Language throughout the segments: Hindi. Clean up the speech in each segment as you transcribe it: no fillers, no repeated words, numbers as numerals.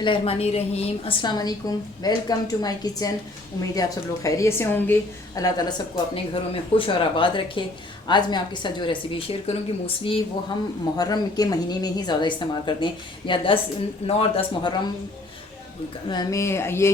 बिस्मिल्लाहिर्रहमानिर्रहीम। अस्सलाम वालेकुम, वेलकम टू माय किचन। उम्मीद है आप सब लोग खैरियत से होंगे। अल्लाह ताला सबको अपने घरों में खुश और आबाद रखे। आज मैं आपके साथ जो रेसिपी शेयर करूंगी मोस्टली वो हम मुहर्रम के महीने में ही ज़्यादा इस्तेमाल करते हैं, या 9 और 10 मुहर्रम में ये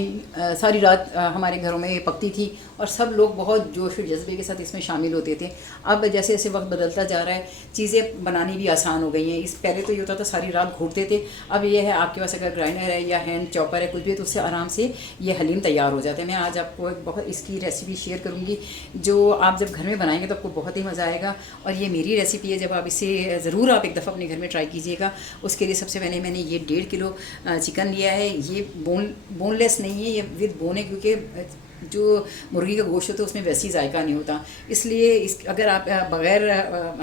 सारी रात हमारे घरों में ये पकती थी और सब लोग बहुत जोश और जज्बे के साथ इसमें शामिल होते थे। अब जैसे जैसे वक्त बदलता जा रहा है चीज़ें बनानी भी आसान हो गई हैं। इस पहले तो ये होता था सारी रात घूटते थे, अब ये है आपके पास अगर ग्राइंडर है या हैंड चॉपर है कुछ भी, तो उससे आराम से ये हलीम तैयार हो जाता है। मैं आज आपको एक बहुत इसकी रेसिपी शेयर करूँगी जो आप जब घर में बनाएंगे तो आपको बहुत ही मज़ा आएगा। और ये मेरी रेसिपी है, जब आप इसे ज़रूर आप एक दफ़ा अपने घर में ट्राई कीजिएगा। उसके लिए सबसे पहले मैंने ये 1.5 किलो चिकन लिया है। ये बोनलेस नहीं है, ये विद बोन है, क्योंकि जो मुर्गी का गोश्त होता है उसमें वैसी जायका नहीं होता। इसलिए अगर आप बग़ैर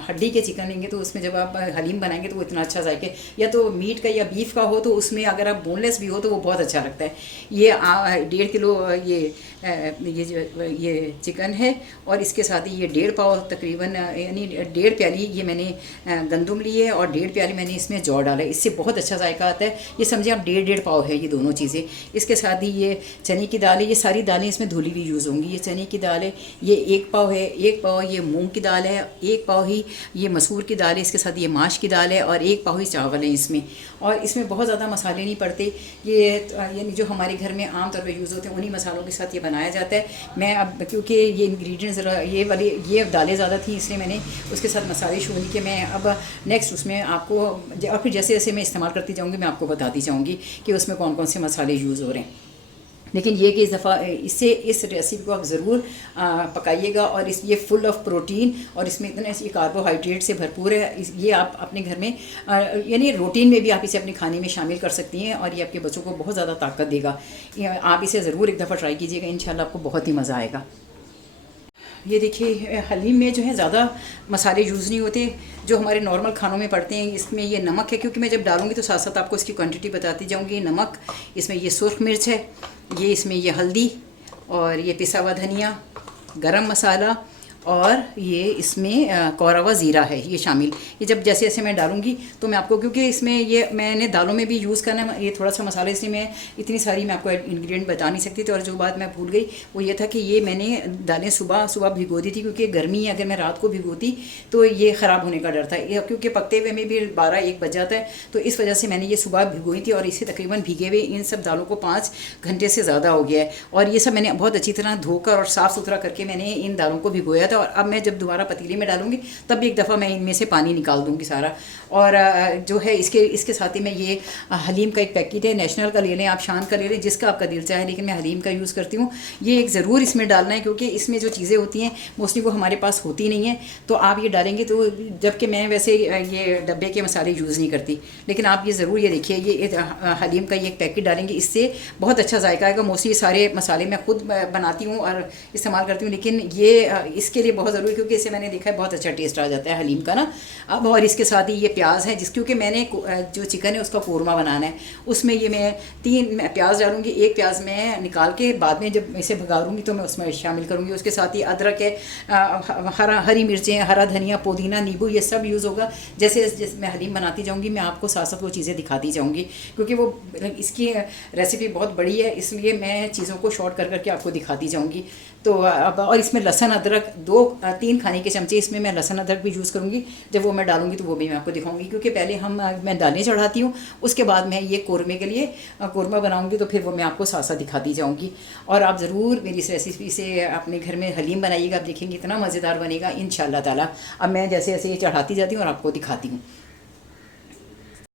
हड्डी के चिकन लेंगे तो उसमें जब आप हलीम बनाएंगे तो वो इतना अच्छा जायके, या तो मीट का या बीफ का हो तो उसमें अगर आप बोनलेस भी हो तो वो बहुत अच्छा लगता है। ये 1.5 किलो ये चिकन है और इसके साथ ही ये 1.5 पाव तकरीबन, यानी 1.5 प्याली ये मैंने गंदम ली है और 1.5 प्याली मैंने इसमें जौ डाला है। इससे बहुत अच्छा जायका आता है। ये समझिए आप 1.5 पाव है ये दोनों चीज़ें। इसके साथ ही ये चने की दाल है, ये सारी दालें इसमें धुली हुई यूज़ होंगी। ये चने की दाल है, ये 1 पाव है। 1 पाव ये मूंग की दाल है, 1 पाव ही ये मसूर की दाल है, इसके साथ ये माश की दाल है और 1 पाव ही चावल है इसमें। और इसमें बहुत ज़्यादा मसाले नहीं पड़ते, ये यानी जो हमारे घर में आम तौर पर यूज़ होते हैं उन्हीं मसालों के साथ ये बनाया जाता है। मैं अब क्योंकि ये इंग्रेडिएंट्स ये दालें ज़्यादा थी इसलिए मैंने उसके साथ मसाले शो नहीं किए। मैं अब नेक्स्ट उसमें आपको और फिर जैसे जैसे मैं इस्तेमाल करती जाऊँगी मैं आपको बताती जाऊँगी कि उसमें कौन कौन से मसाले यूज़ हो रहे हैं। लेकिन ये कि इस दफ़ा इस रेसिपी को आप ज़रूर पकाइएगा। और ये फुल ऑफ प्रोटीन और इसमें इतने ये कार्बोहाइड्रेट से भरपूर है। ये आप अपने घर में यानी रूटीन में भी आप इसे अपने खाने में शामिल कर सकती हैं और ये आपके बच्चों को बहुत ज़्यादा ताकत देगा। आप इसे ज़रूर एक दफ़ा ट्राई कीजिएगा, इंशाल्लाह आपको बहुत ही मज़ा आएगा। ये देखिए हलीम में जो है ज़्यादा मसाले यूज़ नहीं होते जो हमारे नॉर्मल खानों में पड़ते हैं। इसमें ये नमक है, क्योंकि मैं जब डालूंगी तो साथ साथ आपको इसकी क्वांटिटी बताती जाऊंगी। नमक, इसमें ये सुर्ख मिर्च है, ये इसमें ये हल्दी और ये पिसा हुआ धनिया, गरम मसाला और ये इसमें कौरवा ज़ीरा है ये शामिल। ये जब जैसे जैसे मैं डालूंगी तो मैं आपको, क्योंकि इसमें ये मैंने दालों में भी यूज़ करना है ये थोड़ा सा मसाला, इसलिए मैं इतनी सारी मैं आपको इंग्रेडिएंट बता नहीं सकती थी। और जो बात मैं भूल गई वो ये था कि ये मैंने दालें सुबह सुबह भिगो दी थी, क्योंकि गर्मी है, अगर मैं रात को भिगोती तो ये ख़राब होने का डर था, क्योंकि पकते हुए में भी 12-1 बज जाता है। तो इस वजह से मैंने ये सुबह भिगोई थी और इसे तकरीबन भीगे हुए इन सब दालों को 5 घंटे से ज़्यादा हो गया है। और ये सब मैंने बहुत अच्छी तरह धोकर और साफ़ सुथरा करके मैंने इन दालों को भिगोया था। और अब मैं जब दोबारा पतीले में डालूंगी तब भी एक दफ़ा मैं इनमें से पानी निकाल दूंगी सारा। और जो है इसके साथ ही मैं ये हलीम का एक पैकेट है, नेशनल का ले लें आप, शान का ले लें, जिसका आपका दिल चाहे, लेकिन मैं हलीम का यूज़ करती हूँ। ये एक ज़रूर इसमें डालना है, क्योंकि इसमें जो चीज़ें होती हैं मोस्टली वो हमारे पास होती नहीं हैं, तो आप ये डालेंगे तो, जबकि मैं वैसे ये डब्बे के मसाले यूज़ नहीं करती, लेकिन आप ये ज़रूर ये देखिए ये हलीम का ये एक पैकेट डालेंगे, इससे बहुत अच्छा जायका आएगा। मोस्टली सारे मसाले मैं खुद बनाती हूँ और इस्तेमाल करती हूँ, लेकिन ये इसके लिए बहुत ज़रूरी, क्योंकि इसे मैंने देखा है बहुत अच्छा टेस्ट आ जाता है हलीम का ना। अब और इसके साथ ही ये प्याज है, क्योंकि मैंने जो चिकन है उसका कोरमा बनाना है, उसमें ये मैं 3 प्याज डालूंगी। 1 प्याज मैं निकाल के बाद में जब इसे भगाऊंगी तो मैं उसमें शामिल करूंगी। उसके साथ ही अदरक है, हरी मिर्चें, हरा धनिया, पुदीना, नींबू, ये सब यूज़ होगा। जैसे जैसे मैं हलीम बनाती जाऊँगी मैं आपको साथ साथ वो चीज़ें दिखाती जाऊँगी, क्योंकि वो इसकी रेसिपी बहुत बड़ी है, इसलिए मैं चीज़ों को शॉर्ट कर करके आपको दिखाती जाऊँगी। तो अब और इसमें लहसुन अदरक 2-3 खाने के चमचे इसमें मैं लहसुन अदरक भी यूज़ करूँगी। जब वो मैं डालूंगी तो वो भी मैं आपको दिखाऊंगी, क्योंकि पहले मैं दालें चढ़ाती हूँ, उसके बाद मैं ये कोरमे के लिए कोरमा बनाऊंगी, तो फिर वो मैं आपको साथ साथ दिखाती जाऊँगी। और आप ज़रूर मेरी इस रेसिपी से अपने घर में हलीम बनाइएगा, आप देखेंगे इतना मज़ेदार बनेगा इंशाल्लाह ताला। अब मैं जैसे जैसे ये चढ़ाती जाती हूँ और आपको दिखाती हूँ।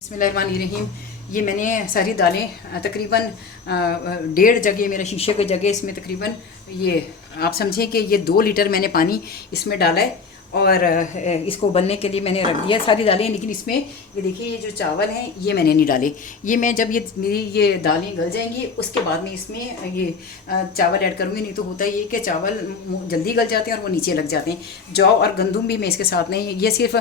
बिस्मिल्लाहिर्रहमानिर्रहीम। ये मैंने सारी दालें तकरीबन 1.5 जगह, मेरा शीशे की जगह इसमें तकरीबन ये आप समझें कि ये 2 लीटर मैंने पानी इसमें डाला है और इसको उबलने के लिए मैंने रख दिया सारी दालें। लेकिन इसमें ये देखिए ये जो चावल हैं ये मैंने नहीं डाले। ये मैं जब मेरी ये दालें गल जाएंगी उसके बाद में इसमें ये चावल ऐड करूँगी, नहीं तो होता ये कि चावल जल्दी गल जाते हैं और वो नीचे लग जाते हैं। जौ और गंदुम भी मैं इसके साथ नहीं, ये सिर्फ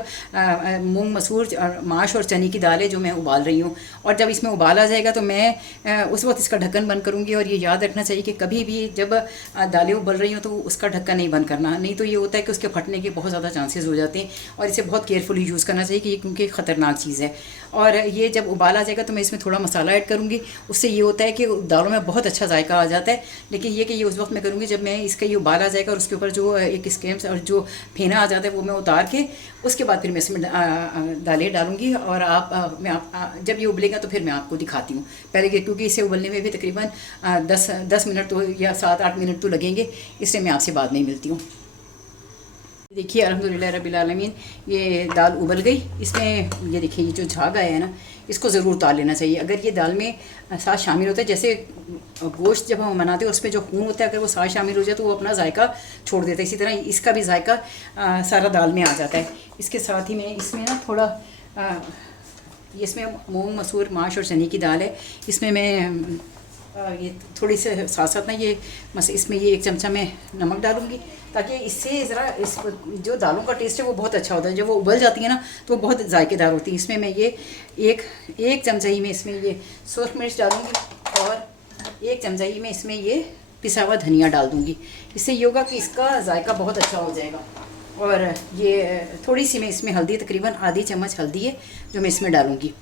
मूंग, मसूर, माश और चने की दाल है जो मैं उबाल रही हूँ। और जब इसमें उबाल आ जाएगा तो मैं उस वक्त इसका ढक्कन बंद करूँगी। और ये याद रखना चाहिए कि कभी भी जब दालें उबल रही हों तो उसका ढक्कन नहीं बंद करना, नहीं तो ये होता है कि उसके फटने के बहुत ज़्यादा चांसेस हो जाते हैं, और इसे बहुत केयरफुली यूज़ करना चाहिए कि क्योंकि ख़तरनाक चीज़ है। और ये जब उबाल आ जाएगा तो मैं इसमें थोड़ा मसाला ऐड करूँगी, उससे ये होता है कि दालों में बहुत अच्छा जायका आ जाता है। लेकिन ये कि ये उस वक्त मैं करूँगी जब मैं इसका ये उबाल आ जाएगा और उसके ऊपर जो एक स्केम्स और जो फेना आ जाता है वो मैं उतार के उसके बाद फिर मैं इसमें दालें डालूँगी। और जब ये उबलेगा तो फिर मैं आपको दिखाती हूँ। पहले क्योंकि इसे उबलने में भी तकरीबन 10 मिनट तो या 7-8 मिनट तो लगेंगे, इसलिए मैं आपसे बाद में मिलती हूँ। देखिए अल्हम्दुलिल्लाह रब्बिल आलमीन ये दाल उबल गई। इसमें ये देखिए ये जो झाग आया है ना, इसको ज़रूर उतार लेना चाहिए। अगर ये दाल में साथ शामिल होता है, जैसे गोश्त जब हम बनाते हैं उसमें जो खून होता है अगर वो साथ शामिल हो जाए तो वो अपना जायका छोड़ देता है, इसी तरह इसका भी जायका सारा दाल में आ जाता है। इसके साथ ही मैं इसमें ना थोड़ा इसमें मूंग, मसूर, माश और चने की दाल है, इसमें मैं ये थोड़ी से साथ साथ ना इसमें ये 1 चमचा मैं नमक डालूँगी, ताकि इससे ज़रा इस जो दालों का टेस्ट है वो बहुत अच्छा होता है। जब वो उबल जाती है ना तो वो बहुत जायकेदार होती है। इसमें मैं ये एक चमचा ही मैं इसमें ये सूरख मिर्च डालूँगी और 1 चमचा ही मैं इसमें ये पिसा हुआ धनिया डाल दूँगी। इससे ये होगा कि इसका जायका बहुत अच्छा हो जाएगा। और ये थोड़ी सी मैं इसमें हल्दी, तकरीबन आधी चम्मच हल्दी है जो मैं इसमें डालूँगी।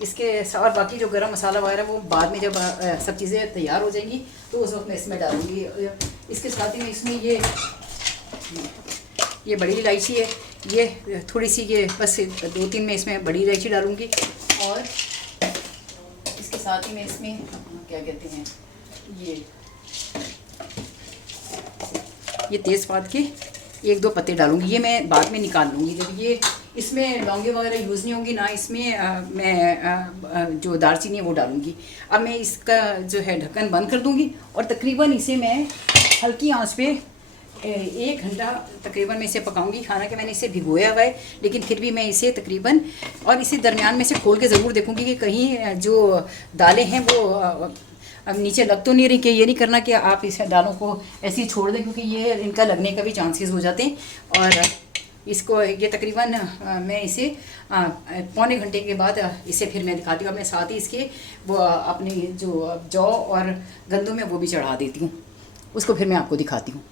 इसके साथ बाकी जो गरम मसाला वगैरह वो बाद में जब सब चीज़ें तैयार हो जाएंगी तो उस वक्त मैं इसमें डालूँगी। इसके साथ ही मैं इसमें ये बड़ी इलायची है, ये थोड़ी सी ये बस 2-3 मैं इसमें बड़ी इलायची डालूँगी। और इसके साथ ही मैं इसमें क्या कहते हैं ये तेज़पात के 1-2 पत्ते डालूँगी। ये मैं बाद में निकाल लूँगी जब ये इसमें लौंगे वगैरह यूज़ नहीं होंगी ना, इसमें मैं जो दालचीनी है वो डालूँगी। अब मैं इसका जो है ढक्कन बंद कर दूँगी और तकरीबन इसे मैं हल्की आंच पे 1 घंटा तकरीबन मैं इसे पकाऊंगी। हालांकि मैंने इसे भिगोया हुआ है लेकिन फिर भी मैं इसे तकरीबन और इसे दरमियान में से खोल के ज़रूर देखूँगी कि कहीं जो दालें हैं वो अब नीचे लग तो नहीं रही। कि ये नहीं करना कि आप इस दालों को ऐसे ही छोड़ दें, क्योंकि ये इनका लगने का भी चांसेस हो जाते हैं। और इसको ये तकरीबन मैं इसे 1.25 घंटे के बाद इसे फिर मैं दिखाती हूँ। मैं साथ ही इसके वो अपनी जो जौ और गंदम है वो भी चढ़ा देती हूँ, उसको फिर मैं आपको दिखाती हूँ।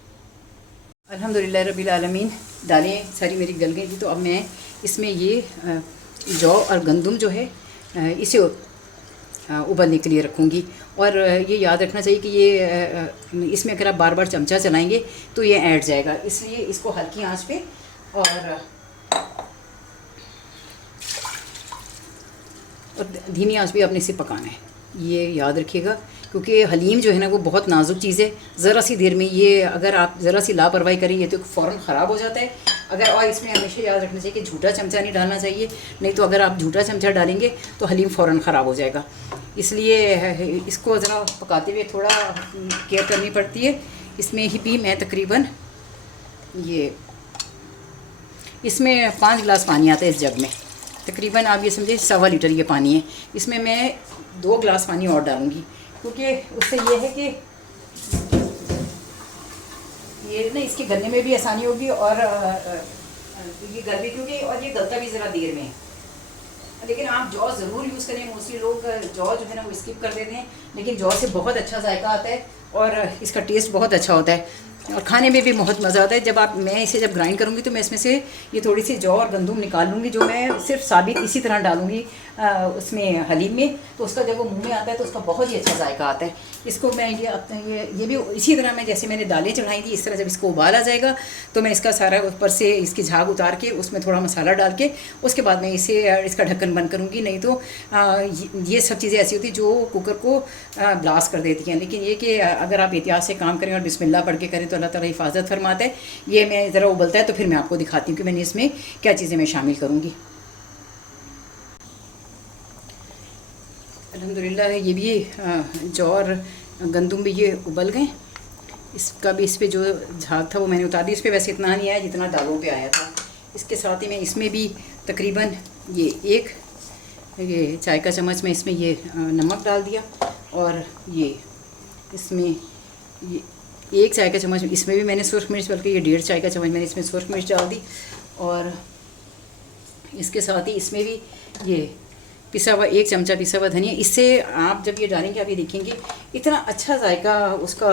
अल्हम्दुलिल्लाह रब्बिल आलमीन दालें सारी मेरी गल गई थी, तो अब मैं इसमें ये जौ और गंदम जो है इसे उबलने के लिए रखूँगी। और ये याद रखना चाहिए कि ये इसमें अगर आप बार बार चमचा चलाएंगे तो ये ऐंठ जाएगा, इसलिए इसको हल्की आंच पे और धीमी आंच पे आपने इसे पकाना है, ये याद रखिएगा। क्योंकि हलीम जो है ना वो बहुत नाजुक चीज़ है, ज़रा सी देर में ये अगर आप ज़रा सी लापरवाही करेंगे तो फ़ौरन ख़राब हो जाता है। अगर और इसमें हमेशा याद रखना चाहिए कि झूठा चमचा नहीं डालना चाहिए, नहीं तो अगर आप झूठा चमचा डालेंगे तो हलीम फ़ौरन ख़राब हो जाएगा। इसलिए इसको ज़रा पकाते हुए थोड़ा केयर करनी पड़ती है। इसमें ही भी मैं तकरीबन इसमें 5 गिलास पानी आता है इस जग में, तकरीबन आप ये समझिए 1.25 लीटर ये पानी है। इसमें मैं 2 गिलास पानी और डालूँगी, क्योंकि उससे ये है कि ये ना इसके गलने में भी आसानी होगी और ये गल भी क्योंकि और ये गलता भी ज़रा देर में है। लेकिन आप जौ ज़रूर यूज़ करें। मोस्टली लोग जौ जो है ना वो स्किप कर देते हैं, लेकिन जौ से बहुत अच्छा जायका आता है और इसका टेस्ट बहुत अच्छा होता है और खाने में भी बहुत मज़ा आता है। मैं इसे जब ग्राइंड करूँगी तो मैं इसमें से ये थोड़ी सी जौ और गंदम निकाल लूँगी, जो मैं सिर्फ साबित इसी तरह डालूँगी उसमें हलीम में, तो उसका जब वो मुंह में आता है तो उसका बहुत ही अच्छा जायका आता है। इसको मैं ये भी इसी तरह मैं जैसे मैंने दालें चढ़ाई थी इस तरह जब इसको उबाल आ जाएगा तो मैं इसका सारा ऊपर से इसकी झाग उतार के उसमें थोड़ा मसाला डाल के उसके बाद मैं इसका ढक्कन बंद करूँगी। नहीं तो ये सब चीज़ें ऐसी होती जो कुकर को ब्लास्ट कर देती हैं। लेकिन ये कि अगर आप एहतियात से काम करें और बिस्मिल्लाह पढ़ के करें तो अल्लाह ताला हिफाजत फरमाता है। ये मैं ज़रा उबलता है तो फिर मैं आपको दिखाती हूँ कि मैंने इसमें क्या चीज़ें मैं शामिल करूँगी। अल्हम्दुलिल्लाह ये भी जौ और गंदम भी ये उबल गए। इसका भी इस पर जो झाग था वो मैंने उतार दी। इस पर वैसे इतना नहीं आया जितना दालों पे आया था। इसके साथ ही मैं इसमें भी तकरीबन ये चाय का चम्मच में इसमें ये नमक डाल दिया और ये इसमें ये 1 चाय का चम्मच इसमें भी मैंने सुरख मिर्च, बल्कि ये 1.5 चाय का चम्मच मैंने इसमें सुरख मिर्च डाल दी। और इसके साथ ही इसमें भी ये पिसा हुआ 1 चमचा पिसा हुआ धनिया। इससे आप जब ये डालेंगे आप ये देखेंगे इतना अच्छा जायका उसका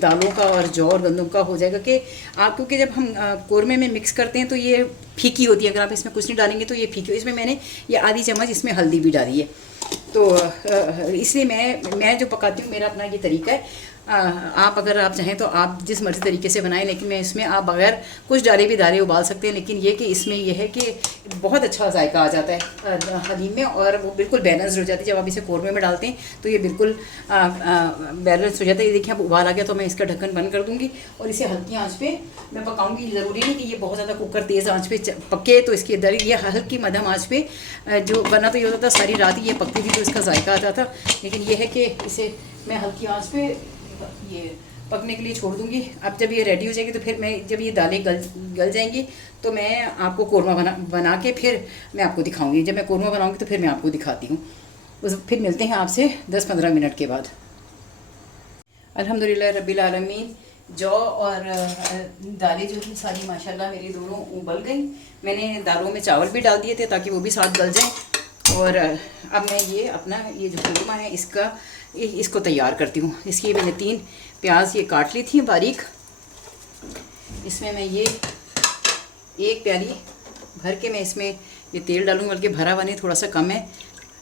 दालों का और जौ और गंदम का हो जाएगा कि आप, क्योंकि जब हम कोरमे में मिक्स करते हैं तो ये फीकी होती है, अगर आप इसमें कुछ नहीं डालेंगे तो ये फीकी। इसमें मैंने ये आधी चम्मच इसमें हल्दी भी डाली है। तो इसलिए मैं जो पकाती हूँ मेरा अपना ये तरीका है। आप अगर आप चाहें तो आप जिस मर्ज़ी तरीके से बनाएं, लेकिन मैं इसमें आप बगैर कुछ डाले भी दालें उबाल सकते हैं। लेकिन ये कि इसमें यह है कि बहुत अच्छा जायका आ जाता है हलीम में, और वो बिल्कुल बैलेंस हो जाती है। जब आप इसे कौरमे में डालते हैं तो ये बिल्कुल बैलेंस हो जाता है। ये देखिए अब उबाल आ गया तो मैं इसका ढक्कन बंद कर दूँगी और इसे हल्की आँच पे मैं पकाऊँगी। ज़रूरी नहीं कि ये बहुत ज़्यादा कुकर तेज़ आँच पे पके, तो इसके अंदर ये हल्की मध्यम आँच पे जो बना तो ये होता था सारी रात ही ये पकती थी तो इसका जायका आता था। लेकिन ये है कि इसे मैं हल्की आँच पे ये पकने के लिए छोड़ दूंगी। अब जब ये रेडी हो जाएगी तो फिर मैं, जब ये दालें गल जाएंगी तो मैं आपको कोरमा बना के फिर मैं आपको दिखाऊंगी। जब मैं कोरमा बनाऊंगी तो फिर मैं आपको दिखाती हूँ। फिर मिलते हैं आपसे 10-15 मिनट के बाद। अल्हम्दुलिल्लाह रब्बिल आलमीन, जौ और दालें जो थी सारी माशाल्लाह मेरी दोनों उबल गई। मैंने दालों में चावल भी डाल दिए थे ताकि वो भी साथ गल जाएँ। और अब मैं ये अपना ये जो कोरमा है इसको तैयार करती हूँ। इसकी मैंने 3 प्याज ये काट ली थी बारीक। इसमें मैं ये 1 प्याली भर के मैं इसमें ये तेल डालूँगी, बल्कि भरा हुआ नहीं, थोड़ा सा कम है,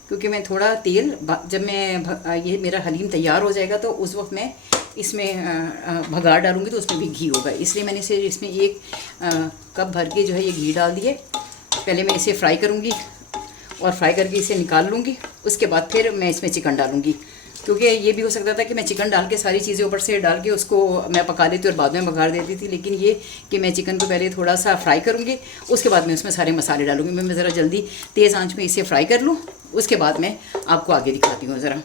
क्योंकि मैं थोड़ा तेल जब मैं ये मेरा हलीम तैयार हो जाएगा तो उस वक्त मैं इसमें भगार डालूँगी तो उसमें भी घी होगा। इसलिए मैंने इसे इसमें 1 कप भर के जो है ये घी डाल दिए। पहले मैं इसे फ्राई करूँगी और फ्राई करके इसे निकाल लूँगी। उसके बाद फिर मैं इसमें चिकन डालूँगी, क्योंकि ये भी हो सकता था कि मैं चिकन डाल के सारी चीज़ें ऊपर से डाल के उसको मैं पका देती और बाद में बघार देती थी। लेकिन ये कि मैं चिकन को पहले थोड़ा सा फ्राई करूँगी, उसके बाद मैं उसमें सारे मसाले डालूँगी। मैं ज़रा जल्दी तेज़ आंच में इसे फ्राई कर लूँ, उसके बाद मैं आपको आगे दिखाती हूँ ज़रा।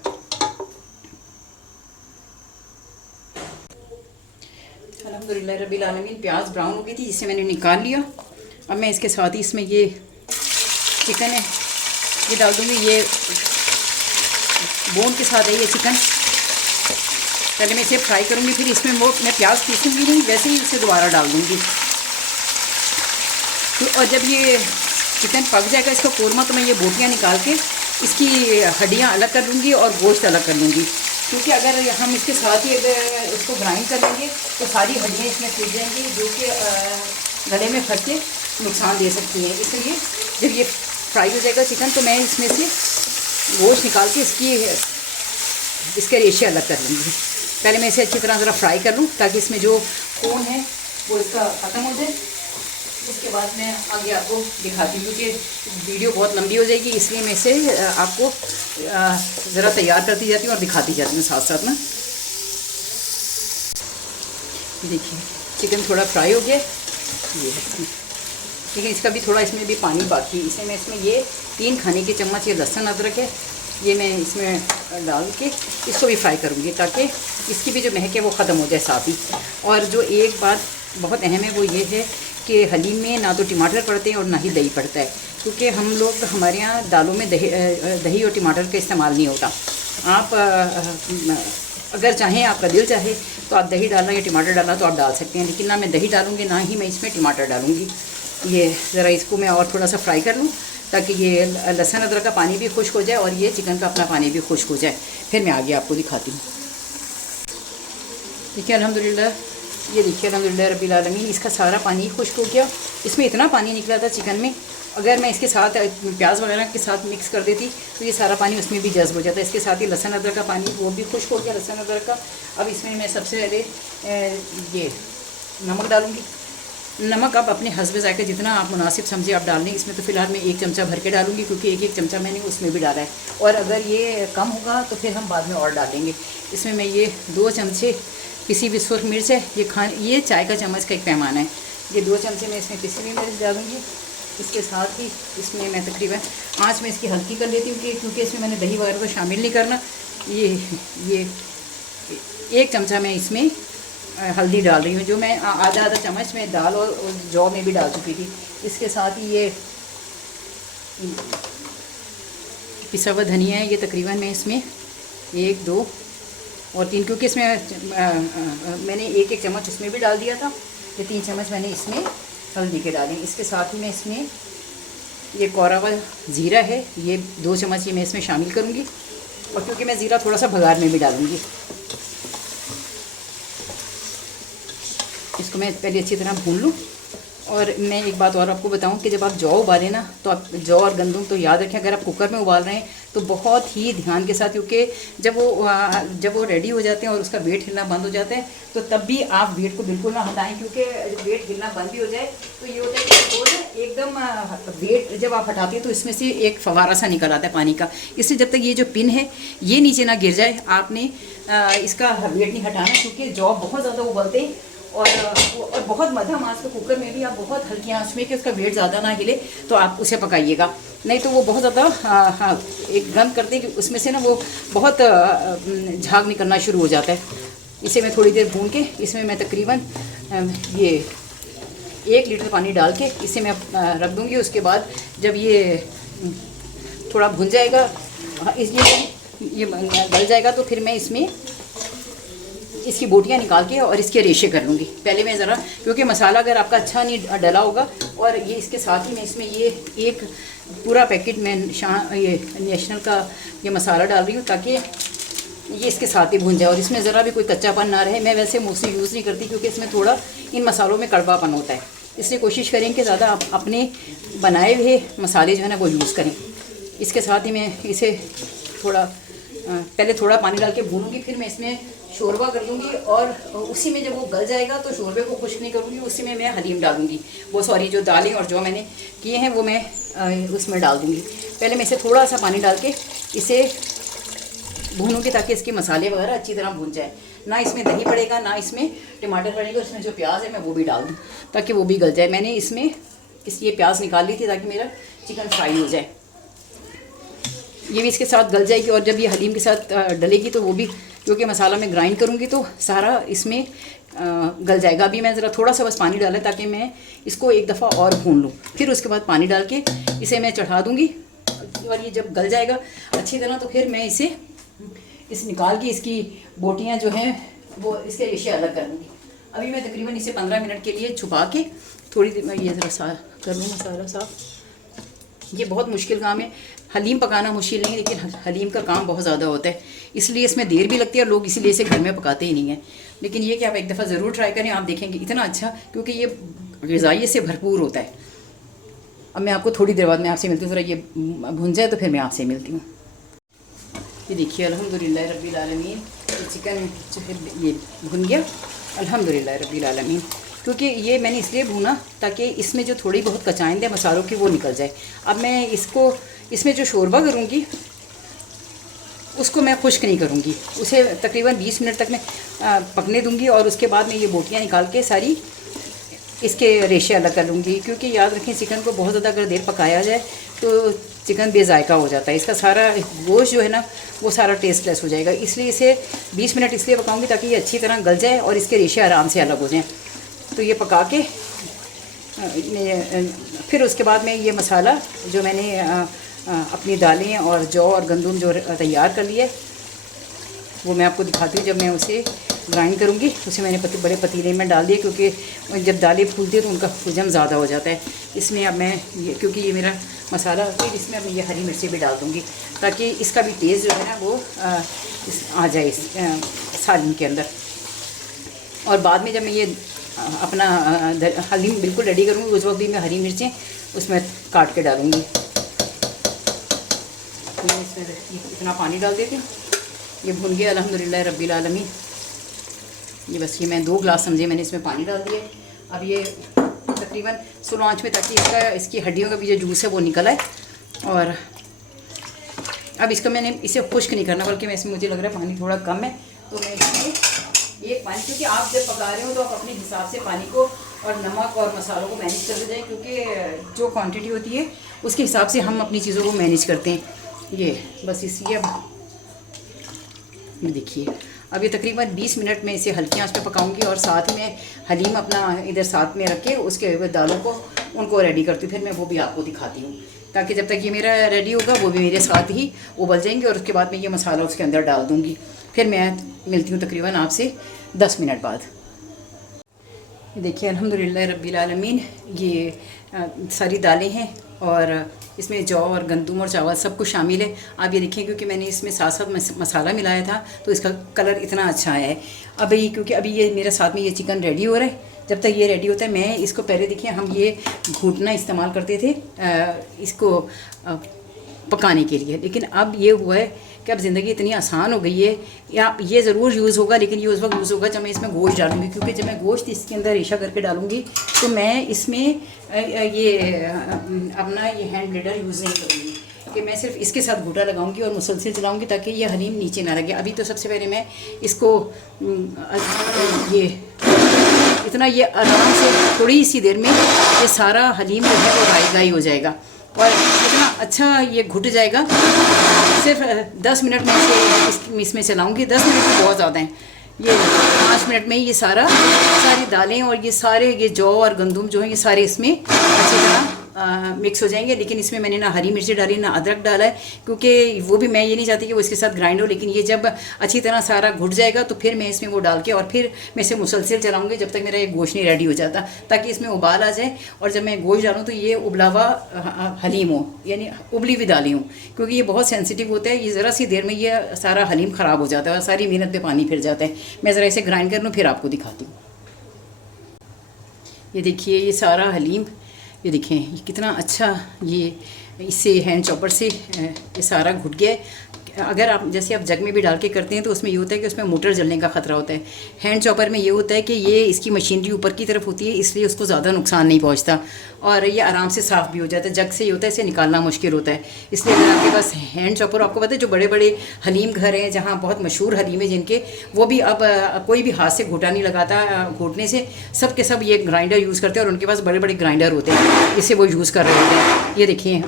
अल्हम्दुलिल्लाह रब्बिल आलमीन, प्याज ब्राउन हो गई थी जिसे मैंने निकाल लिया। अब मैं इसके साथ ही इसमें ये चिकन है ये डाल दूँगी। ये बोन के साथ है ये चिकन। पहले मैं इसे फ्राई करूँगी, फिर इसमें वो मैं प्याज पीसूँगी नहीं, वैसे ही इसे दोबारा डाल दूँगी। तो और जब ये चिकन पक जाएगा इसका कोरमा, तो मैं ये बोटियाँ निकाल के इसकी हड्डियाँ अलग कर लूँगी और गोश्त अलग कर लूँगी। क्योंकि अगर हम इसके साथ ही अगर इसको ग्राइंड कर लेंगे तो सारी हड्डियाँ इसमें टूट जाएंगी, जो कि गले में फंस के नुकसान दे सकती हैं। इसलिए जब ये फ्राई हो जाएगा चिकन तो मैं इसमें से गोश्त निकाल के इसके रेशे अलग कर लूँगी। पहले मैं इसे अच्छी तरह ज़रा फ्राई कर लूँ ताकि इसमें जो खून है वो इसका ख़त्म हो जाए। उसके बाद मैं आगे आपको दिखाती हूँ, क्योंकि वीडियो बहुत लंबी हो जाएगी, इसलिए मैं इसे आपको ज़रा तैयार करती जाती हूँ और दिखाती जाती हूँ साथ साथ ना। देखिए चिकन थोड़ा फ्राई हो गया ये, लेकिन इसका भी थोड़ा इसमें भी पानी बाकी है। इसे मैं इसमें ये 3 खाने के चम्मच ये लहसुन अदरक है ये मैं इसमें डाल के इसको भी फ्राई करूँगी, ताकि इसकी भी जो महक है वो ख़त्म हो जाए साथ ही। और जो एक बात बहुत अहम है वो ये है कि हलीम में ना तो टमाटर पड़ते हैं और ना ही दही पड़ता है, क्योंकि हम लोग हमारे यहाँ दालों में दही और टमाटर का इस्तेमाल नहीं होता। आप अगर चाहें, आपका दिल चाहे तो आप दही डालना या टमाटर डालना तो आप डाल सकते हैं, लेकिन ना मैं दही डालूँगी ना ही मैं इसमें टमाटर डालूँगी। ये ज़रा इसको मैं और थोड़ा सा फ्राई कर लूँ ताकि ये लहसुन अदरक का पानी भी खुश्क हो जाए और ये चिकन का अपना पानी भी खुश्क हो जाए। फिर मैं आगे आपको दिखाती हूँ। देखिए अल्हम्दुलिल्लाह, ये देखिए अल्हम्दुलिल्लाह रब्बिल आलमीन, इसका सारा पानी खुश्क हो गया। इसमें इतना पानी निकला था चिकन में, अगर मैं इसके साथ प्याज वगैरह के साथ मिक्स कर देती तो ये सारा पानी उसमें भी जज्ब हो जाता है। इसके साथ ही लहसुन अदरक का पानी वो भी खुश्क हो गया, लहसुन अदरक का। अब इसमें मैं सबसे पहले ये नमक डालूँगी। नमक आप अपने हस्ब ज़ायक़ा जितना आप मुनासिब समझे आप डाल लें। इसमें तो फ़िलहाल मैं 1 चमचा भर के डालूँगी, क्योंकि 1 चमचा मैंने उसमें भी डाला है, और अगर ये कम होगा तो फिर हम बाद में और डालेंगे। इसमें मैं ये 2 चमचे पिसी हुई सुर्ख मिर्च है, ये चाय का चम्मच का एक पैमाना है, ये 2 चमचे मैं इसमें पिसी हुई मिर्च डालूँगी। इसके साथ ही इसमें मैं तकरीबन आँच में इसकी हल्की कर लेती हूँ, क्योंकि इसमें मैंने दही वगैरह को शामिल नहीं करना। ये 1 चमचा मैं इसमें हल्दी डाल रही हूँ, जो मैं आधा चम्मच में दाल और जौ में भी डाल चुकी थी। इसके साथ ही ये पिसा हुआ धनिया है, ये तकरीबन मैं इसमें 1, 2 और 3, क्योंकि इसमें मैंने 1 चम्मच इसमें भी डाल दिया था, ये 3 चम्मच मैंने इसमें हल्दी के डालें। इसके साथ ही मैं इसमें ये कोरा हुआ ज़ीरा है, ये 2 चम्मच ये मैं इसमें शामिल करूँगी। और क्योंकि मैं ज़ीरा थोड़ा सा भगार में भी डालूँगी, इसको मैं पहले अच्छी तरह भून लूँ। और मैं एक बात और आपको बताऊं कि जब आप जौ उबालें ना, तो आप जौ और गंदम तो याद रखें, अगर आप कुकर में उबाल रहे हैं तो बहुत ही ध्यान के साथ, क्योंकि जब वो रेडी हो जाते हैं और उसका वेट हिलना बंद हो जाता है, तो तब भी आप वेट को बिल्कुल ना हटाएं, क्योंकि वेट हिलना बंद भी हो जाए तो ये होता है कि वो ना एकदम वेट जब आप हटाते हैं तो इसमें से एक फवारा सा निकल आता है पानी का। इसलिए जब तक ये जो पिन है ये नीचे ना गिर जाए, आपने इसका वेट नहीं हटाना, क्योंकि जौ बहुत ज़्यादा उबलते हैं और बहुत मध्यम आंच पे कुकर में भी आप बहुत हल्की आंच में, कि उसका वेट ज़्यादा ना हिले, तो आप उसे पकाइएगा। नहीं तो वो बहुत ज़्यादा एक गंद करते हैं कि उसमें से ना वो बहुत झाग निकलना शुरू हो जाता है। इसे मैं थोड़ी देर भून के इसमें मैं तकरीबन ये 1 लीटर पानी डाल के इसे मैं रख दूँगी। उसके बाद जब ये थोड़ा भुन जाएगा, इसलिए ये गल जाएगा, तो फिर मैं इसमें इसकी बोटियां निकाल के और इसके रेशे कर लूँगी। पहले मैं ज़रा, क्योंकि मसाला अगर आपका अच्छा नहीं डला होगा, और ये इसके साथ ही मैं इसमें ये एक पूरा पैकेट में ये नेशनल का ये मसाला डाल रही हूँ, ताकि ये इसके साथ ही भून जाए और इसमें ज़रा भी कोई कच्चापन ना रहे। मैं वैसे मोस्टली यूज़ नहीं करती, क्योंकि इसमें थोड़ा इन मसालों में कड़वापन होता है, इसलिए कोशिश करें कि ज़्यादा आप अपने बनाए हुए मसाले जो है ना वो यूज़ करें। इसके साथ ही मैं इसे पहले थोड़ा पानी डाल के भूनूंगी, फिर मैं इसमें शोरबा कर लूँगी, और उसी में जब वो गल जाएगा तो शोरबे को खुश्क नहीं करूँगी, उसी में मैं हलीम डाल दूँगी। जो दालें और जो मैंने किए हैं वो मैं उसमें डाल दूँगी। पहले मैं इसे थोड़ा सा पानी डाल के इसे भूनूँगी, ताकि इसके मसाले वगैरह अच्छी तरह भून जाए। ना इसमें दही पड़ेगा, ना इसमें टमाटर पड़ेगा, इसमें जो प्याज है मैं वो भी डाल दूँ, ताकि वो भी गल जाए। मैंने इसमें ये प्याज निकाल ली थी ताकि मेरा चिकन फ्राई हो जाए। ये भी इसके साथ गल जाएगी, और जब ये हलीम के साथ डलेगी तो वो भी, क्योंकि मसाला मैं ग्राइंड करूँगी तो सारा इसमें गल जाएगा। अभी मैं ज़रा थोड़ा सा बस पानी डाला ताकि मैं इसको एक दफ़ा और भून लूँ, फिर उसके बाद पानी डाल के इसे मैं चढ़ा दूँगी। और ये जब गल जाएगा अच्छी तरह, तो फिर मैं इसे निकाल के इसकी बोटियाँ जो हैं वो इसके रेशे अलग कर दूँगी। अभी मैं तकरीबन इसे 15 मिनट के लिए छुपा के थोड़ी देर में ये ज़रा साफ कर लूँ मसाला साफ। ये बहुत मुश्किल काम है, हलीम पकाना मुश्किल नहीं, लेकिन हलीम का काम बहुत ज़्यादा होता है, इसलिए इसमें देर भी लगती है और लोग इसीलिए इसे घर में पकाते ही नहीं हैं। लेकिन ये कि आप एक दफ़ा ज़रूर ट्राई करें, आप देखेंगे इतना अच्छा, क्योंकि ये ग़िज़ाई से भरपूर होता है। अब मैं आपको थोड़ी देर बाद मैं आपसे मिलती हूँ, ज़रा ये भुन जाए तो फिर मैं आपसे मिलती हूँ। ये देखिए अल्हम्दुलिल्लाह रब्बिल आलमीन, चिकन जो है ये भुन गया अल्हम्दुलिल्लाह रब्बिल आलमीन। क्योंकि ये मैंने इसलिए भूना ताकि इसमें जो थोड़ी बहुत कचाइंदे मसालों की वो निकल जाए। अब मैं इसमें जो शोरबा करूँगी उसको मैं खुश्क नहीं करूँगी, उसे तकरीबन 20 मिनट तक मैं पकने दूँगी, और उसके बाद मैं ये बोटियाँ निकाल के सारी इसके रेशे अलग कर लूँगी। क्योंकि याद रखें, चिकन को बहुत ज़्यादा अगर देर पकाया जाए तो चिकन बेजायका हो जाता है, इसका सारा गोश्त जो है ना वो सारा टेस्टलेस हो जाएगा। इसलिए इसे 20 मिनट इसलिए पकाऊँगी ताकि ये अच्छी तरह गल जाए और इसके रेशे आराम से अलग हो जाएँ। तो ये पका के फिर उसके बाद में ये मसाला जो मैंने अपनी दालें और जौ और गंदम जो तैयार कर लिए वो मैं आपको दिखाती हूँ। जब मैं उसे ग्राइंड करूँगी उसे मैंने बड़े पतीले में डाल दिए, क्योंकि जब दालें फूलती है तो उनका हुजम ज़्यादा हो जाता है। इसमें अब मैं क्योंकि ये मेरा मसाला है, इसमें अब मैं ये हरी मिर्ची भी डाल दूँगी ताकि इसका भी टेस्ट जो है ना वो आ जाए इस सालन के अंदर। और बाद में जब मैं ये अपना हलीम बिल्कुल रेडी करूँगी उस वक्त भी मैं हरी मिर्चें उसमें काट के डालूँगी। मैं इसमें इतना पानी डाल देती हूँ। ये भुन गया अल्हम्दुलिल्लाह रब्बिल आलमीन। ये बस ये मैं 2 गिलास समझे मैंने इसमें पानी डाल दिए। अब ये तकरीबन स्लो आंच में, ताकि इसकी हड्डियों का भी जो जूस है वो निकल आए। और अब इसका मैंने इसे खुश्क नहीं करना, बल्कि मैं इसमें मुझे लग रहा है पानी थोड़ा कम है, तो मैं इसमें ये पानी, क्योंकि आप जब पका रहे हो तो आप अपने हिसाब से पानी को और नमक और मसालों को मैनेज करते जाएं, क्योंकि जो क्वांटिटी होती है उसके हिसाब से हम अपनी चीज़ों को मैनेज करते हैं। ये बस इसलिए अब देखिए अब ये तकरीबन 20 मिनट में इसे हल्की आंच पे पकाऊंगी, और साथ ही मैं हलीम अपना इधर साथ में रख के उसके दालों को उनको रेडी करती हूँ। फिर मैं वो भी आपको दिखाती हूँ, ताकि जब तक ये मेरा रेडी होगा वो भी मेरे साथ ही उबल जाएंगे, और उसके बाद मैं ये मसाला उसके अंदर डाल दूँगी। फिर मैं मिलती हूँ तकरीबन आपसे 10 मिनट बाद। देखिए अल्हम्दुलिल्लाह रब्बिल आलमीन, ये सारी दालें हैं और इसमें जौ और गंदम और चावल सब कुछ शामिल है। आप ये देखिए, क्योंकि मैंने इसमें साथ साथ मसाला मिलाया था तो इसका कलर इतना अच्छा आया है। अभी क्योंकि अभी ये मेरे साथ में ये चिकन रेडी हो रहा है, जब तक ये रेडी होता है मैं इसको पहले देखिए हम ये घुटना इस्तेमाल करते थे इसको पकाने के लिए, लेकिन अब ये हुआ है कि अब ज़िंदगी इतनी आसान हो गई है। या ये ज़रूर यूज़ होगा, लेकिन ये उस वक्त यूज़ होगा जब मैं इसमें गोश्त डालूंगी, क्योंकि जब मैं गोश्त इसके अंदर रेशा करके डालूंगी तो मैं इसमें ये अपना ये हैंड ब्लेडर यूज़ नहीं करूँगी, कि मैं सिर्फ इसके साथ घूटा लगाऊंगी और मुसलसल चलाऊंगी ताकि ये हलीम नीचे ना लगे। अभी तो सबसे पहले मैं इसको ये इतना ये आराम से थोड़ी सी देर में ये सारा हलीम जो है वो राई हो जाएगा और इतना अच्छा ये घुट जाएगा। सिर्फ 10 मिनट में इसे इसमें चलाऊंगी। 10 मिनट तो बहुत ज़्यादा हैं, ये 5 मिनट में ये सारी दालें और ये सारे ये जौ और गंदम जो है ये सारे इसमें अच्छी तरह मिक्स हो जाएंगे। लेकिन इसमें मैंने ना हरी मिर्ची डाली ना अदरक डाला है, क्योंकि वो भी मैं ये नहीं चाहती कि वो इसके साथ ग्राइंड हो। लेकिन ये जब अच्छी तरह सारा घुट जाएगा तो फिर मैं इसमें वो डाल के और फिर मैं इसे मुसलसल चलाऊंगी जब तक मेरा ये गोश्त नहीं रेडी हो जाता, ताकि इसमें उबाल आ जाए। और जब मैं गोश्त डालूँ तो ये उबला हुआ हलीम हो, यानी उबली हुई दालें हों, क्योंकि ये बहुत सेंसिटिव होता है। ये ज़रा सी देर में ये सारा हलीम ख़राब हो जाता है और सारी मेहनत पे पानी फिर जाता है। मैं ज़रा इसे ग्राइंड कर लूँ फिर आपको दिखाती हूँ। ये देखिए ये सारा हलीम, ये देखें ये कितना अच्छा ये इससे हैंड चॉपर से ये सारा घुट गया है। अगर आप जैसे आप जग में भी डाल के करते हैं तो उसमें ये होता है कि उसमें मोटर जलने का ख़तरा होता है। हैंड चॉपर में ये होता है कि ये इसकी मशीनरी ऊपर की तरफ होती है, इसलिए उसको ज़्यादा नुकसान नहीं पहुंचता और ये आराम से साफ़ भी हो जाता है। जग से ये होता है इसे निकालना मुश्किल होता है, इसलिए अगर आपके पास हैंड चॉपर, आपको पता है जो बड़े बड़े हलीम घर हैं जहाँ बहुत मशहूर हलीम है जिनके, वो भी अब कोई भी हाथ से घोटा नहीं लगाता, घोटने से सब के सब ये ग्राइंडर यूज़ करते हैं और उनके पास बड़े बड़े ग्राइंडर होते हैं, इससे वो यूज़ कर रहे होते हैं। ये देखिए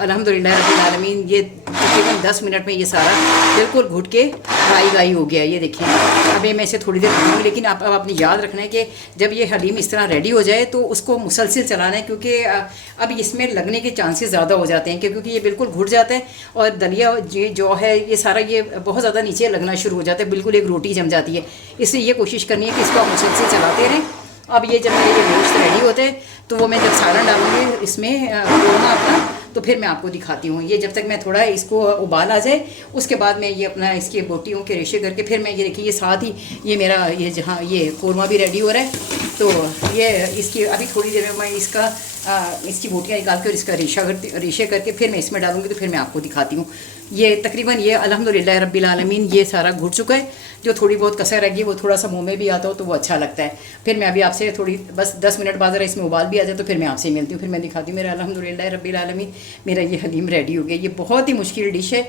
अल्हम्दुलिल्लाह रब्बिल आलमीन, ये तकरीबन 10 मिनट में ये सारा बिल्कुल घुट के फ्राई हो गया। ये देखिए अभी मैं इसे थोड़ी देर भूनूंगी, लेकिन अब आपने याद रखना है कि जब ये हलीम इस तरह रेडी हो जाए तो उसको मुसलसल चलाना है, क्योंकि अब इसमें लगने के चांसेस ज़्यादा हो जाते हैं, क्योंकि ये बिल्कुल घुट जाता है और दलिया जो है ये सारा ये बहुत ज़्यादा नीचे लगना शुरू हो जाता है, बिल्कुल एक रोटी जम जाती है। इसलिए ये कोशिश करनी है कि इसको आप मुसलसल चलाते रहें। अब ये जब मेरे ये गोश्त रेडी होते हैं तो वो मैं जब सालन डालूंगी इसमें कोरमा अपना, तो फिर मैं आपको दिखाती हूँ। ये जब तक मैं थोड़ा इसको उबाल आ जाए उसके बाद मैं ये अपना इसके बोटियों के रेशे करके फिर मैं ये देखिए ये साथ ही ये मेरा ये जहाँ ये कोरमा भी रेडी हो रहा है, तो ये इसकी अभी थोड़ी देर में मैं इसकी बोटियाँ निकाल कर इसका रेशे करके फिर मैं इसमें डालूंगी, तो फिर मैं आपको दिखाती हूँ। ये तकरीबन ये अल्हम्दुलिल्लाह रब्बिल आलमीन ये सारा घुट चुका है। जो थोड़ी बहुत कसर रह गई वो थोड़ा सा मुंह में भी आता हो तो वो अच्छा लगता है। फिर मैं अभी आपसे थोड़ी बस 10 मिनट बाद इसमें उबाल भी आ जाए तो फिर मैं आपसे मिलती हूँ, फिर मैं दिखाती हूँ। मेरा अल्हम्दुलिल्लाह रब्बिल आलमीन मेरा ये हलीम रेडी हो गया। ये बहुत ही मुश्किल डिश है,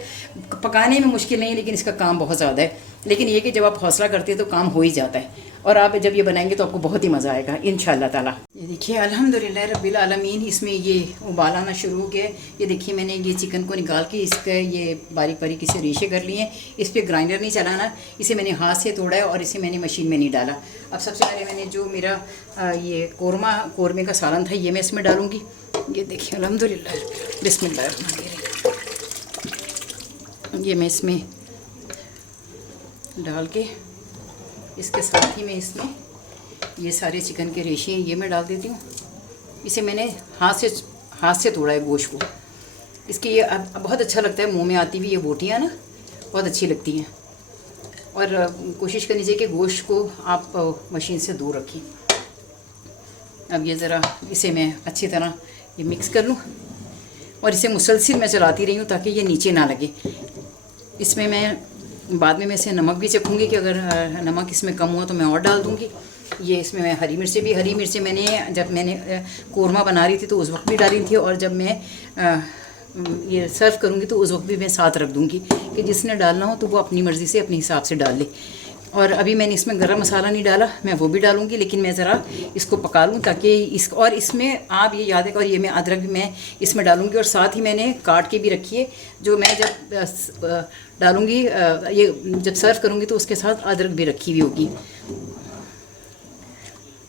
पकाने में मुश्किल नहीं है लेकिन इसका काम बहुत ज़्यादा है। लेकिन ये कि जब आप हौसला करते हैं तो काम हो ही जाता है और आप जब ये बनाएंगे तो आपको बहुत ही मज़ा आएगा इंशाअल्लाह ताला। ये देखिए अल्हम्दुलिल्लाह रब्बिल आलमीन इसमें ये उबाल आना शुरू हो गया। ये देखिए मैंने ये चिकन को निकाल के इसका ये बारीक बारीक इसे रेशे कर लिए हैं। इस पर ग्राइंडर नहीं चलाना, इसे मैंने हाथ से तोड़ा है और इसे मैंने मशीन में नहीं डाला। अब सबसे पहले मैंने जो मेरा ये कोरमे का सालन था ये मैं इसमें डालूँगी। ये देखिए अल्हम्दुलिल्लाह बिस्मिल्लाह, ये मैं इसमें डाल के इसके साथ ही मैं इसमें ये सारे चिकन के रेशे ये मैं डाल देती हूँ। इसे मैंने हाथ से तोड़ा है गोश्त को। इसकी ये बहुत अच्छा लगता है, मुंह में आती हुई ये बोटियाँ ना बहुत अच्छी लगती हैं। और कोशिश करनी चाहिए कि गोश्त को आप मशीन से दूर रखें। अब ये ज़रा इसे मैं अच्छी तरह ये मिक्स कर लूँ और इसे मुसलसल मैं चलाती रही हूँ ताकि ये नीचे ना लगे। इसमें मैं बाद में मैं इसे नमक भी चखूँगी कि अगर नमक इसमें कम हुआ तो मैं और डाल दूँगी। ये इसमें मैं हरी मिर्ची मैंने जब मैंने कोरमा बना रही थी तो उस वक्त भी डाली थी, और जब मैं ये सर्व करूँगी तो उस वक्त भी मैं साथ रख दूँगी कि जिसने डालना हो तो वो अपनी मर्ज़ी से अपने हिसाब से डाल ले। और अभी मैंने इसमें गरम मसाला नहीं डाला, मैं वो भी डालूँगी, लेकिन मैं ज़रा इसको पका लूँ ताकि और इसमें आप ये याद है। और ये मैं अदरक भी मैं इसमें डालूँगी और साथ ही मैंने काट के भी रखी है, जो मैं जब डालूँगी ये जब सर्व करूँगी तो उसके साथ अदरक भी रखी हुई होगी।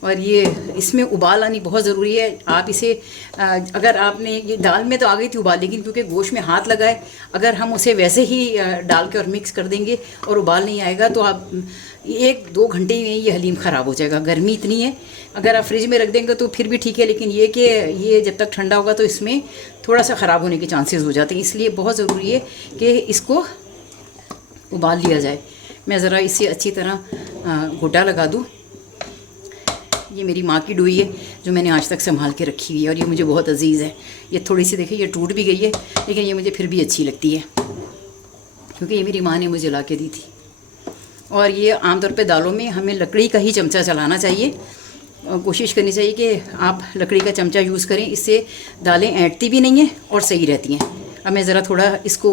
और ये इसमें उबाल आनी बहुत ज़रूरी है। आप इसे अगर आपने ये दाल में तो आ गई थी उबाल, लेकिन क्योंकि गोश्त में हाथ लगा है, अगर हम उसे वैसे ही डाल के और मिक्स कर देंगे और उबाल नहीं आएगा तो आप 1-2 घंटे में ये हलीम ख़राब हो जाएगा। गर्मी इतनी है, अगर आप फ्रिज में रख देंगे तो फिर भी ठीक है, लेकिन ये कि ये जब तक ठंडा होगा तो इसमें थोड़ा सा ख़राब होने के चांसेस हो जाते हैं। इसलिए बहुत ज़रूरी है कि इसको उबाल लिया जाए। मैं ज़रा इसे अच्छी तरह घोटा लगा दूँ। ये मेरी माँ की डोई है जो मैंने आज तक संभाल के रखी हुई है और ये मुझे बहुत अजीज़ है। ये थोड़ी सी देखिए ये टूट भी गई है, लेकिन ये मुझे फिर भी अच्छी लगती है क्योंकि ये मेरी माँ ने मुझे ला के दी थी। और ये आमतौर पे दालों में हमें लकड़ी का ही चमचा चलाना चाहिए। कोशिश करनी चाहिए कि आप लकड़ी का चमचा यूज़ करें, इससे दालें ऐंठती भी नहीं हैं और सही रहती हैं। अब मैं ज़रा थोड़ा इसको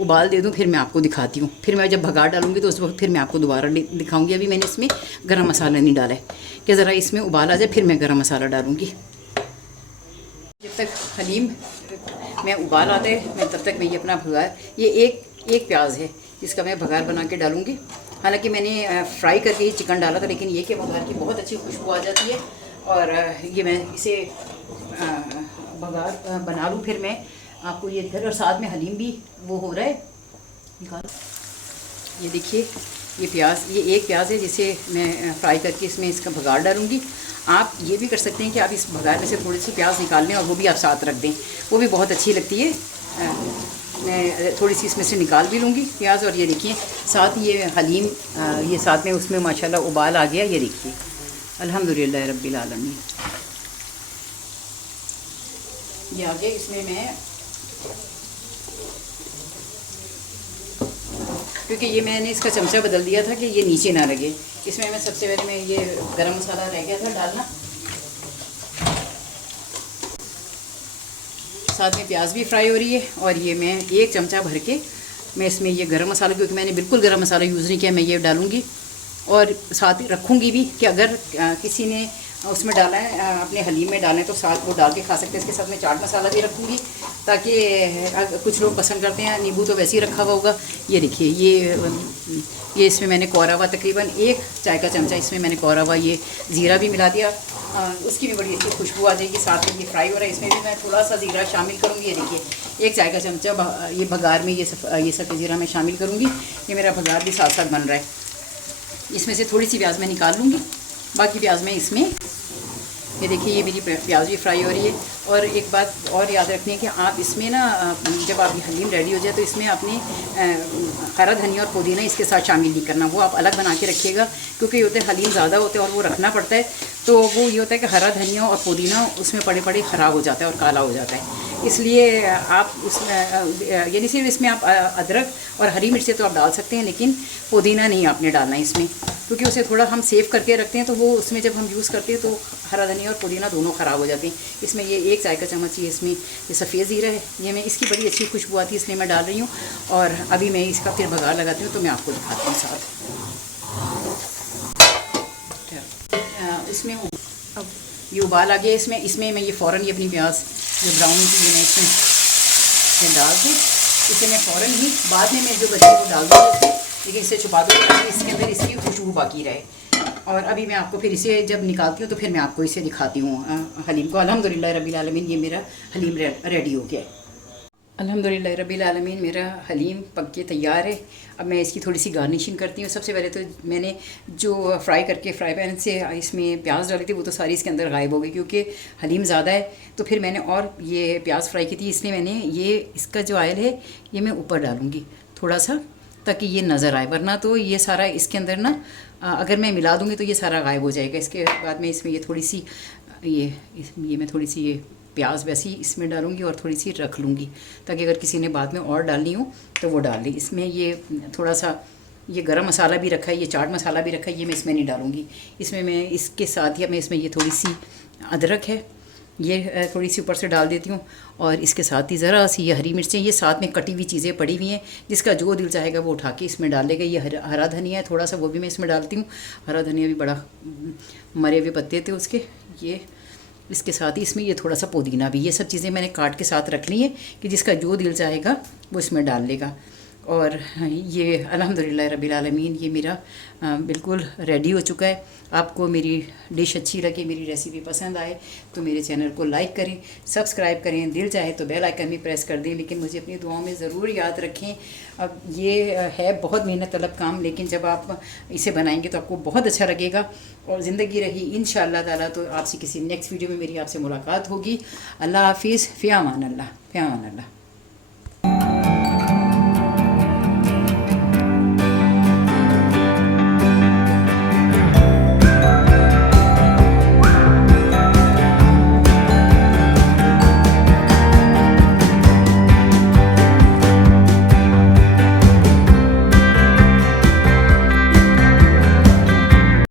उबाल दे दूं, फिर मैं आपको दिखाती हूँ। फिर मैं जब भगाड़ डालूंगी तो उस वक्त फिर मैं आपको दोबारा दिखाऊंगी। अभी मैंने इसमें गरम मसाला नहीं डाला है कि ज़रा इसमें उबाल आ जाए फिर मैं गरम मसाला डालूँगी। जब तक हलीम में उबाल आता है मैं तब तक मैं ये अपना भगार, ये एक प्याज है जिसका मैं भगार बना के डालूँगी। हालांकि मैंने फ्राई करके ही चिकन डाला था, लेकिन ये कि भगार की बहुत अच्छी खुशबू आ जाती है। और ये मैं इसे भगार बना लूँ फिर मैं आपको ये दिखा। और साथ में हलीम भी वो हो रहा है, निकाल। ये देखिए ये प्याज, ये एक प्याज है जिसे मैं फ्राई करके इसमें इसका भगार डालूँगी। आप ये भी कर सकते हैं कि आप इस भगार में से थोड़ी सी प्याज निकाल लें और वो भी आप साथ रख दें, वो भी बहुत अच्छी लगती है। मैं थोड़ी सी इसमें से निकाल भी लूँगी प्याज। और ये देखिए साथ ये हलीम, ये साथ में उसमें माशाल्लाह उबाल आ गया। ये देखिए अल्हम्दुलिल्लाह रब्बिल आलमीन, ये आ गया। इसमें मैं, क्योंकि ये मैंने इसका चमचा बदल दिया था कि ये नीचे ना लगे, इसमें मैं सबसे पहले मैं ये गरम मसाला रह गया था डालना। साथ में प्याज भी फ्राई हो रही है और ये मैं 1 चमचा भर के मैं इसमें ये गरम मसाला, क्योंकि मैंने बिल्कुल गरम मसाला यूज़ नहीं किया, मैं ये डालूँगी। और साथ ही रखूँगी भी कि अगर किसी ने उसमें डाला है, अपने हलीम में डालें तो साथ वो डाल के खा सकते हैं। इसके साथ मैं चाट मसाला भी रखूँगी ताकि कुछ लोग पसंद करते हैं, नींबू तो वैसे ही रखा हुआ होगा। ये देखिए ये इसमें मैंने कोरा हुआ तकरीबन 1 चाय का चमचा इसमें मैंने कोरा हुआ ये ज़ीरा भी मिला दिया, उसकी भी बड़ी अच्छी खुशबू आ जाएगी। साथ में ये फ्राई हो रहा है, इसमें भी मैं थोड़ा सा ज़ीरा शामिल करूँगी। ये देखिए 1 चाय का चमचा ये भगार में ये सफ़ेद ज़ीरा मैं शामिल करूँगी। ये मेरा भगार भी साथ साथ बन रहा है। इसमें से थोड़ी सी प्याज मैं निकाल लूँगी, बाकी प्याज में इसमें, ये देखिए ये मेरी प्याज भी फ्राई हो रही है। और एक बात और याद रखनी है कि आप इसमें ना, जब आप हलीम रेडी हो जाए तो इसमें अपने हरा धनिया और पुदीना इसके साथ शामिल नहीं करना, वो आप अलग बना के रखिएगा, क्योंकि ये होते हैं हलीम ज़्यादा होते हैं और वो रखना पड़ता है। तो वो ये होता है कि हरा धनिया और पुदीना उसमें पड़े पड़े ख़राब हो जाता है और काला हो जाता है। इसलिए आप उसमें यानी सिर्फ इसमें आप अदरक और हरी मिर्चें तो आप डाल सकते हैं, लेकिन पुदीना नहीं आपने डालना है इसमें, क्योंकि उसे थोड़ा हम सेव करके रखते हैं तो वो उसमें जब हम यूज़ करते हैं तो हरा धनिया और पुदीना दोनों ख़राब हो जाते हैं। इसमें ये 1 चाय का चम्मच ये इसमें ये सफ़ेद ज़ीरा है, ये मैं इसकी बड़ी अच्छी खुशबू आती है इसलिए मैं डाल रही हूँ। और अभी मैं इसका फिर भगार लगाती हूँ तो मैं आपको दिखाती हूँ साथ। इसमें अब ये उबाल आ गया, इसमें मैं ये फ़ौरन ये अपनी प्याज जो ब्राउन की मैं इसमें डाल दूँ। इसे मैं फ़ौरन ही बाद में मैं जो बचे वो डाल दूँगी, लेकिन इसे छुपा दूँ ताकि इसके अंदर इसकी खुशबू बाकी रहे। और अभी मैं आपको फिर इसे जब निकालती हूँ तो फिर मैं आपको इसे दिखाती हूँ हलीम को। अल्हम्दुलिल्लाह रब्बिल आलमीन, ये मेरा हलीम रेडी हो गया है। अल्हम्दुलिल्लाह रब्बिल आलमीन, मेरा हलीम पक के तैयार है। अब मैं इसकी थोड़ी सी गार्निशिंग करती हूँ। सबसे पहले तो मैंने जो फ्राई करके फ्राई पैन से इसमें प्याज डाली थी वो तो सारी इसके अंदर गायब हो गई, क्योंकि हलीम ज़्यादा है। तो फिर मैंने और ये प्याज फ्राई की थी, इसलिए मैंने ये इसका जो ऑयल है ये मैं ऊपर डालूँगी थोड़ा सा, ताकि ये नज़र आए, वरना तो ये सारा इसके अंदर ना अगर मैं मिला दूँगी तो ये सारा गायब हो जाएगा। इसके बाद में इसमें ये थोड़ी सी ये मैं थोड़ी सी ये प्याज वैसी इसमें डालूँगी और थोड़ी सी रख लूँगी, ताकि अगर किसी ने बाद में और डालनी हो तो वो डाल ली। इसमें ये थोड़ा सा ये गरम मसाला भी रखा है, ये चाट मसाला भी रखा है, ये मैं इसमें नहीं डालूँगी। इसमें मैं इसके साथ ही मैं इसमें ये थोड़ी सी अदरक है ये थोड़ी सी ऊपर से डाल देती हूँ, और इसके साथ ही ज़रा सी ये हरी मिर्चें, ये साथ में कटी हुई चीज़ें पड़ी हुई हैं, जिसका जो दिल चाहेगा वो उठा के इसमें डाल देगा। ये हरा धनिया है थोड़ा सा, वो भी मैं इसमें डालती हूँ। हरा धनिया भी बड़ा मरे हुए पत्ते थे उसके, ये इसके साथ ही इसमें ये थोड़ा सा पुदीना भी, ये सब चीज़ें मैंने काट के साथ रख ली है कि जिसका जो दिल चाहेगा वो इसमें डाल लेगा। और ये अल्हम्दुलिल्लाह रब्बिल आलमीन ये मेरा बिल्कुल रेडी हो चुका है। आपको मेरी डिश अच्छी लगे, मेरी रेसिपी पसंद आए तो मेरे चैनल को लाइक करें, सब्सक्राइब करें, दिल चाहे तो बेल आइकन भी प्रेस कर दें, लेकिन मुझे अपनी दुआओं में ज़रूर याद रखें। अब ये है बहुत मेहनत तलब काम, लेकिन जब आप इसे बनाएंगे तो आपको बहुत अच्छा लगेगा और ज़िंदगी रही इंशाअल्लाह ताला तो आपसे किसी नेक्स्ट वीडियो में मेरी आपसे मुलाकात होगी। अल्लाह हाफिज़, फ़ी अमान अल्लाह, फ़ी अमान अल्लाह।